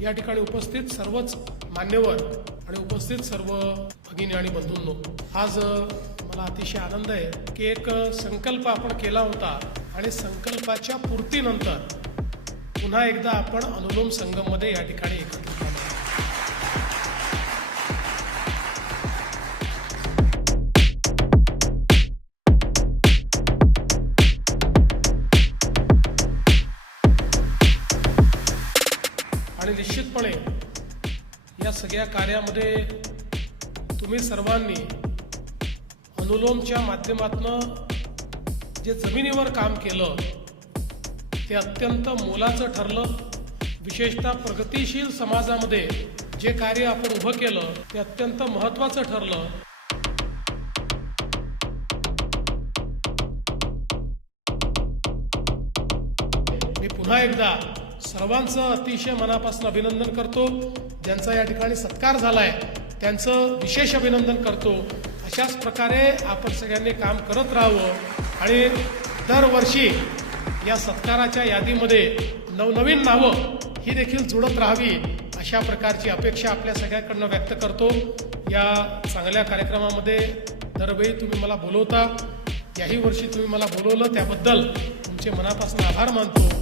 या ठिकाणी उपस्थित सर्वच मान्यवर आणि उपस्थित सर्व भगिनी आणि बंधूंनो, आज मला अतिशय आनंद आहे की एक संकल्प आपण केला होता आणि संकल्पाच्या पूर्तीनंतर पुन्हा एकदा आपण अनुलोम संगममध्ये या ठिकाणी एकत्रित आलो. आणि निश्चितपणे या सगळ्या कार्यामध्ये तुम्ही सर्वांनी अनुलोमच्या माध्यमातून जे जमिनीवर काम केलं ते अत्यंत मोलाचं ठरलं. विशेषतः प्रगतिशील समाजामध्ये जे कार्य आपण उभं केलं ते अत्यंत महत्त्वाचं ठरलं. मी पुन्हा एकदा सर्वांचं अतिशय मनापासून अभिनंदन करतो. ज्यांचा या ठिकाणी सत्कार झालाय त्यांचं विशेष अभिनंदन करतो. अशाच प्रकारे आपण सगळ्यांनी काम करत राहावं आणि दरवर्षी या सत्काराच्या यादीमध्ये नवनवीन नावं ही देखील जुळत राहावी अशा प्रकारची अपेक्षा आपल्या सगळ्यांकडनं व्यक्त करतो. या चांगल्या कार्यक्रमामध्ये दरवेळी तुम्ही मला बोलवता, याही वर्षी तुम्ही मला बोलवलं त्याबद्दल तुमचे मनापासून आभार मानतो.